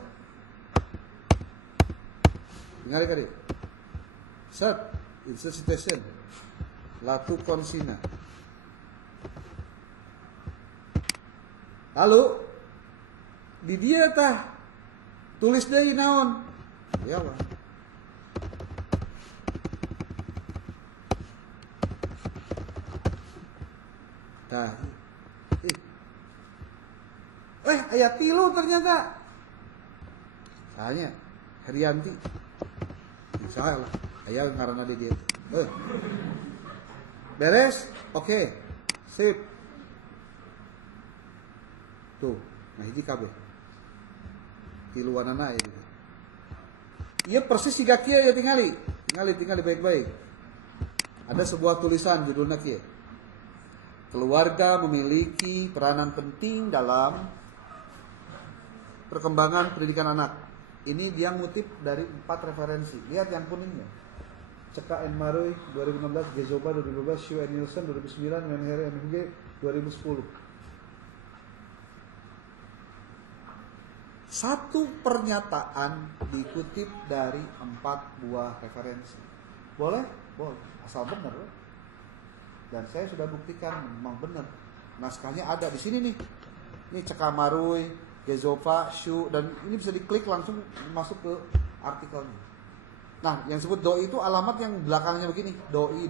Dengar kali. Set, insert citation. Latu Konsina. Lalu di dia tah tulis deui naon? Ya Allah. Tah. Ayat 3 ternyata. Tanya Herianti. Insyaallah. Aya ngaranna di dia. Beres? Oke. Sip. Tuh, nah hiji kabeh. Tiluanana ya gitu. Iya persis siga kieu ya tingali baik-baik. Ada sebuah tulisan judulnya kieu. Keluarga memiliki peranan penting dalam perkembangan pendidikan anak. Ini dia ngutip dari 4 referensi. Lihat yang kuningnya. Ceka N. Maroy 2016, Gezoba 2012, Xu N. Nielsen 2009, Menhere MG 2010. Satu pernyataan dikutip dari 4 buah referensi. Boleh? Boleh. Asal benar. Dan saya sudah buktikan memang benar. Naskahnya ada di sini nih. Ini Ceka Maroy, Gezoba, Xu, dan ini bisa diklik langsung masuk ke artikelnya. Nah, yang disebut doi itu alamat yang belakangnya begini, doi.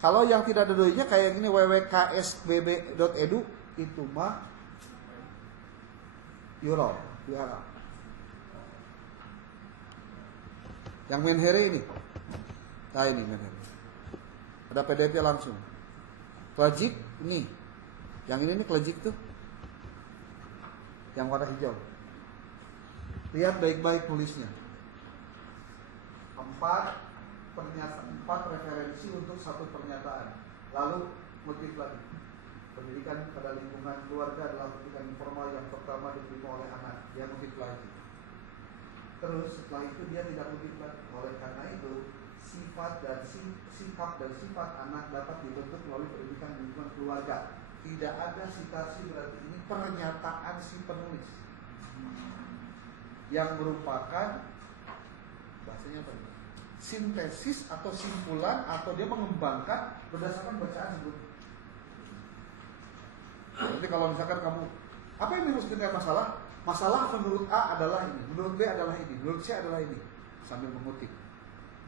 Kalau yang tidak ada doinya kayak gini www.ksbb.edu itu mah URL. Yang Menhere ini. Nah ini Menhere. Ada PDF langsung. Klajik ini. Yang ini klajik tuh. Yang warna hijau. Lihat baik-baik tulisnya. 4 referensi untuk 1 pernyataan. Lalu motif lagi. Pendidikan pada lingkungan keluarga adalah pendidikan informal yang pertama diterima oleh anak. Dia motif lagi. Terus setelah itu dia tidak motif lagi. Oleh karena itu sikap dan sifat anak dapat dibentuk melalui pendidikan lingkungan keluarga. Tidak ada citasi, berarti ini pernyataan si penulis yang merupakan bahasanya apa? Sintesis atau simpulan atau dia mengembangkan berdasarkan bacaan sebelumnya. Nanti kalau misalkan kamu apa yang dimaksudkan dengan masalah? Masalah menurut A adalah ini, menurut B adalah ini, menurut C adalah ini, sambil mengutip.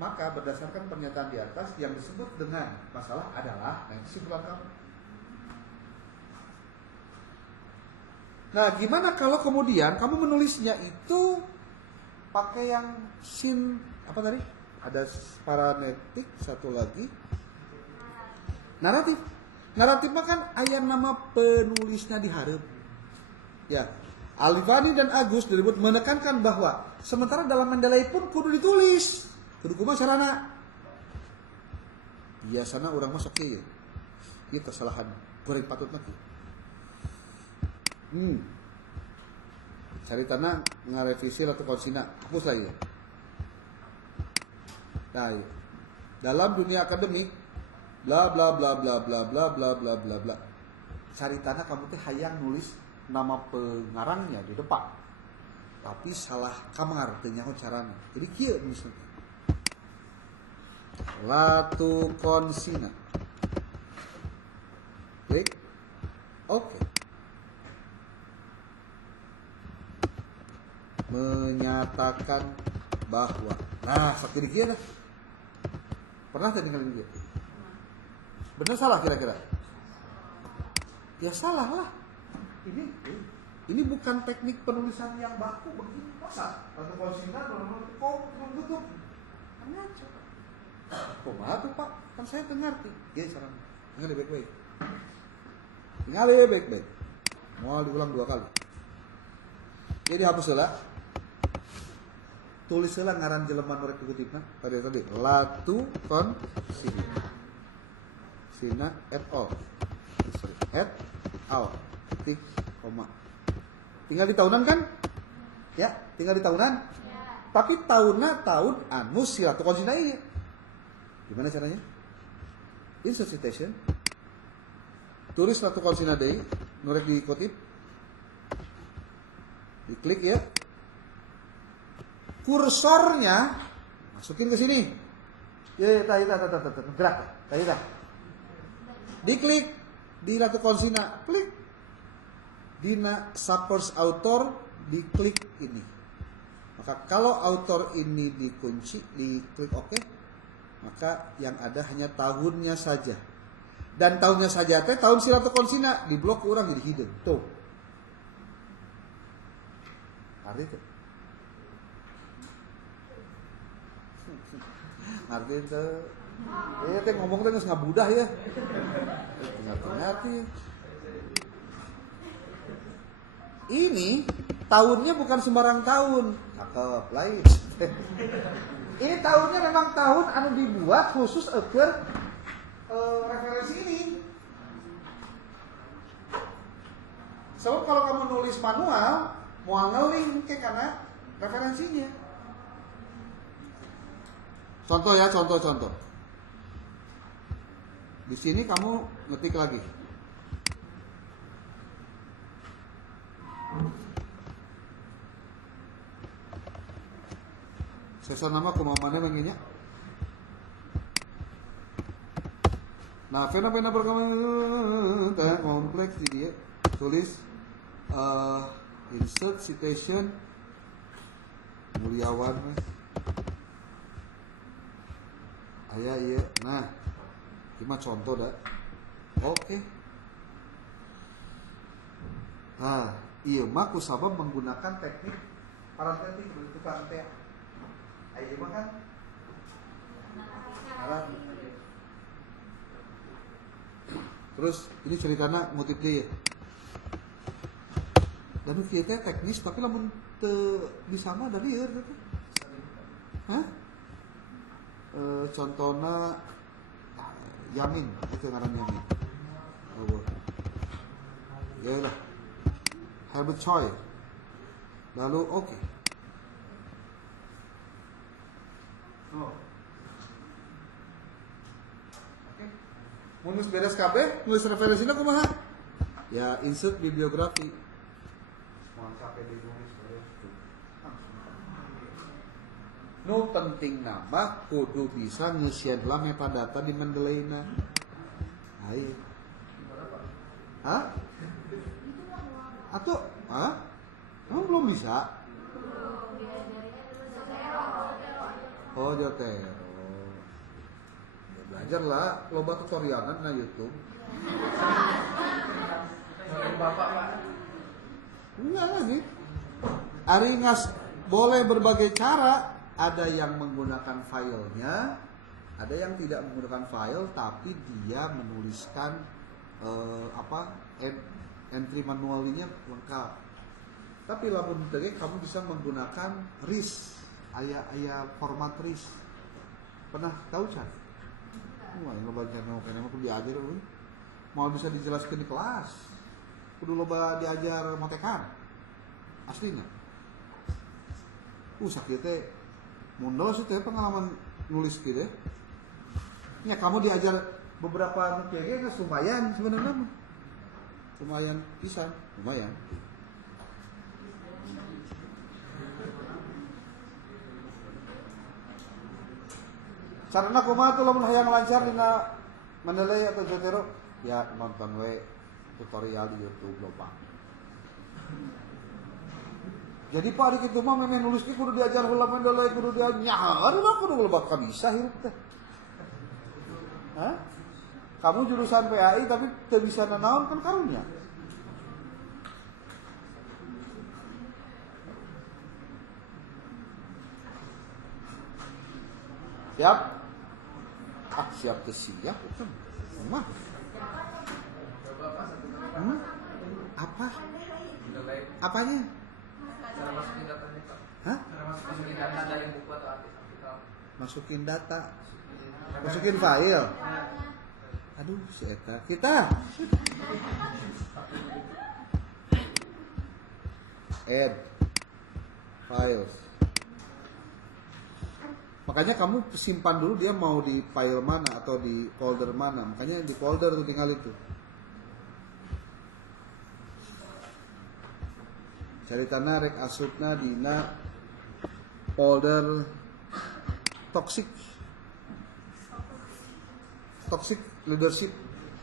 Maka berdasarkan pernyataan di atas yang disebut dengan masalah adalah, nah itu simpulan kamu. Nah, gimana kalau kemudian kamu menulisnya itu pakai yang apa tadi? Ada paranetik, satu lagi naratif. Naratif mah kan aya nama penulisnya diharap. Ya, Alifani dan Agus disebut menekankan bahwa sementara dalam Mendeley pun kudu ditulis, kudu kumaha carana. Biasana orang masuk kieu. Ieu kesalahan goreng patut mati. Cari tanah ngarevisi Latu Konsina, hapus lagi. Nah, dalam dunia akademik bla bla bla bla bla bla bla bla bla bla. Caritana kamu teh hayang nulis nama pengarangnya di depan. Tapi salah kamar teu nyaho carana. Jadi kieu nulisna. Latu konsina. Klik. Oke. Menyatakan bahwa. Nah, sakit kieu dah. Pernah tadi kali ini? Benar salah kira-kira? Ya salah lah. Ini bukan teknik penulisan yang baku begini. Masa? Atau konsina belum tutup. Ngaco. Kumaha tuh Pak? Kan saya ngerti. Ya saran. Dengar baik-baik. Tinggal baik-baik. Mau diulang 2 kali. Jadi hapus heula. Tulis heula ngaran jelema nu rek dikutipna. Tadi Latu Konsina. Sina et al. Sorry, et al. Titik koma. Tinggal di tahunan kan? Ya, tinggal di tahunan. Ya. Tapi tahunna tahun anu si Latu Konsina ini. Gimana caranya? Insert citation. Tulis Latu Konsina deui, nu rek dikutip. Diklik ya. Kursornya masukin ke sini. Ya, gerak. Tah. Diklik di Latu Konsina, klik. Dina subsource author diklik ini. Maka kalau author ini dikunci, diklik OK, maka yang ada hanya tahunnya saja. Dan tahunnya saja teh tahun si Latu Konsina diblok orang jadi hidden. Tuh. Ngerti tuh. Ngerti tuh. Teh ngomong teh geus ngabudah ya. Ngerti. Ini tahunnya bukan sembarang tahun. Cakep, lain. Ini tahunnya memang tahun anu dibuat khusus keur referensi ini. Sebab kalau kamu nulis manual, mau ngeling ke karena referensinya. Contoh ya, contoh. Di sini kamu ngetik lagi. Sesa nama kumamane menginya. Nah, fenomena perkembangan kompleks di dia. Tulis insert citation Mulyawan. Aya iya. Nah, cuma contoh dah. Oke. Nah, iya mah kusabab menggunakan teknik parentetik bentukan teh. Ayo mah kan. Terus ini ceritanya motif dia. Dan kieu teh teknis tapi lamun teu bisa mah da lieur teh. Hah? Contohna Yamin, itu ngaran Yamin. Oh. Ya lah. Herbert Choi. Lalu oke. Oh. Oke. Mun geus beres kabeh, nulis referensina kumaha? Ya insert bibliografi. Mohon kabeh ditulis nu penting nama kudu bisa ngisian lah metadata di Mendeleyna. Ayo. Hah? Atau Kamu belum bisa? Oh, Jotero. Ya, belajar lah, loba tutorialan na YouTube. Enggak lagi. Ari ngas boleh berbagai cara. Ada yang menggunakan filenya, ada yang tidak menggunakan file, tapi dia menuliskan entry manualnya lengkap. Tapi lamun teu kamu bisa menggunakan RIS, aya format RIS. Pernah tahu can? Wah, loba channel kene mah kudu diajar euy. Mau bisa dijelaskan di kelas. Kudu loba diajar motekan. Aslinya. Sakieu teh mun sih teh pengalaman nulis gitu ya. Ya kamu diajar beberapa nuklear kan lumayan sebenarnya mah. Lumayan bisa, lumayan. Carana kumaha tuh lamun hayang lancar dina Mendeley atau Jotero? Ya nonton we tutorial di YouTube loba. Jadi Pak di kitu mah memang nulis ki kudu diajar heula Mendeley, kudu diajar nyaho mah kudu loba ka bisa hirup teh. Hah? Kamu jurusan PAI tapi teu bisa nanaon kan karunya. Siap? Siap ke siap itu mah. Apa? Apanya? Cara masukin data nih Pak. Hah? Masukin data dari buku atau artikel. Masukin data. Masukin file. Aduh, si eta. Kita. Add files. Makanya kamu simpan dulu dia mau di file mana atau di folder mana. Makanya di folder tuh tinggal itu. Caritana rek asupna dina folder toxic leadership.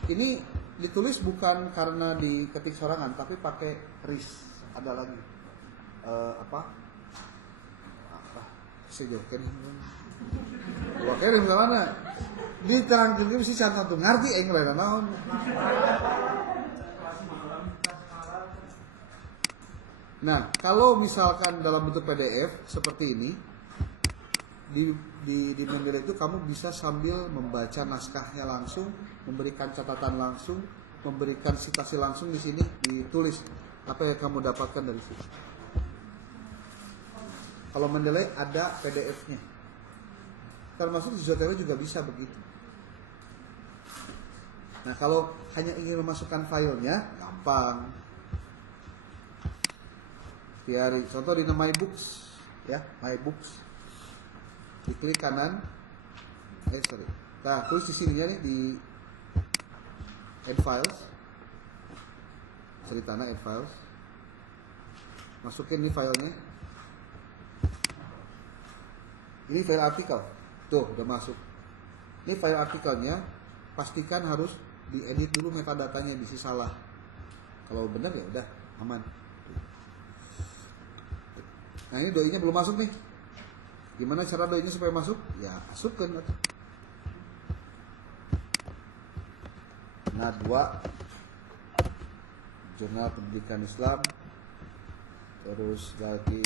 Ini ditulis bukan karena diketik sorangan tapi pakai RIS. Ada lagi sejokin gua kirim ke mana diterangkeun mesti satu ngarti aing lain naon. Nah, kalau misalkan dalam bentuk PDF seperti ini di Mendeley itu kamu bisa sambil membaca naskahnya langsung, memberikan catatan langsung, memberikan citasi langsung di sini ditulis apa yang kamu dapatkan dari situ. Kalau Mendeley ada PDF-nya. Termasuk di Zotero juga bisa begitu. Nah, kalau hanya ingin memasukkan filenya, gampang. Tiari, contoh di My Books, ya, My Books. Diklik kanan. Nah, tulis di sininya nih di Add Files. Ceritana Add Files. Masukin nih filenya. Ini file artikel. Tuh, udah masuk. Ini file artikelnya, pastikan harus diedit dulu metadatanya, bisa salah. Kalau benar ya udah aman. Nah, ini doinya belum masuk nih. Gimana cara doinya supaya masuk? Ya, masukkan. Nah, 2 Jurnal Pendidikan Islam. Terus lagi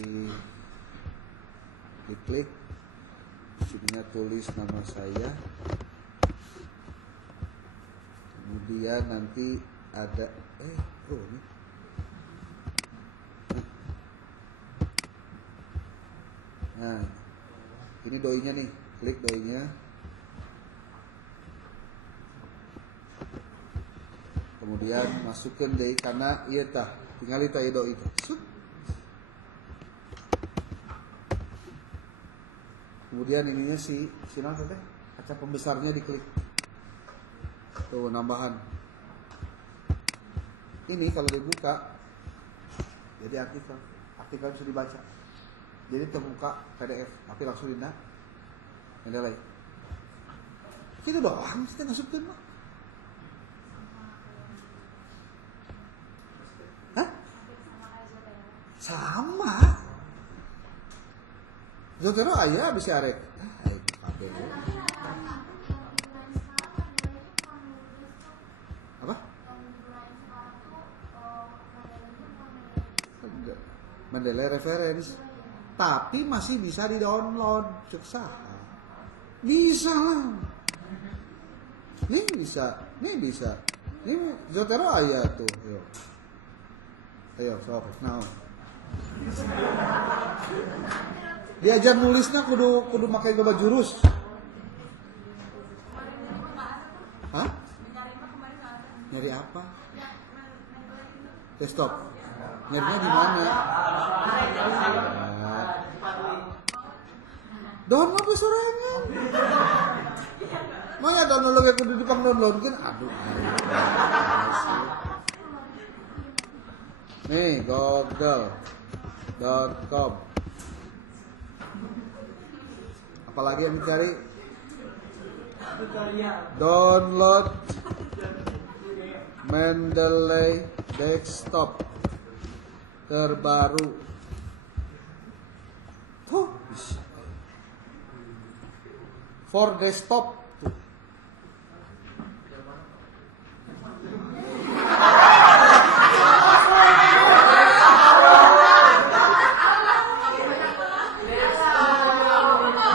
diklik. Sininya tulis nama saya. Kemudian nanti ada ini. Nah, ini doinya nih, klik doinya. Kemudian masukkan doi karena ieu tah, tinggal ieu doi itu. Kemudian ininya si naon teh? Kaca pembesarnya diklik. Tuh nambahan. Ini kalau dibuka jadi artikel bisa dibaca. Jadi terbuka PDF, tapi langsung dina Mendeley. Gitu doang, kita masukin mah. Hah? Sama. Zotero aya bisa arek. Pakai. Apa? Mendeley reference. Tapi masih bisa di-download, cek saha. Bisa lah. Nih bisa. Ini Zotero aya tuh. Ayo sok naon. Diajar nulisnya kudu pakai loba jurus. Hah? Nyari apa? Desktop. Nyarinya di mana? Download ke sorangan. Makanya download lagi aku di depan download kan. Aduh. Nih, google.com. Apalagi yang dicari? Download Mendeley desktop terbaru. Tuh, for desktop. Tuh.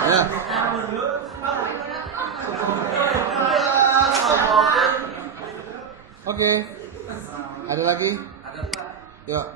Ya. Oke. Ada lagi? Ada Pak. Yuk.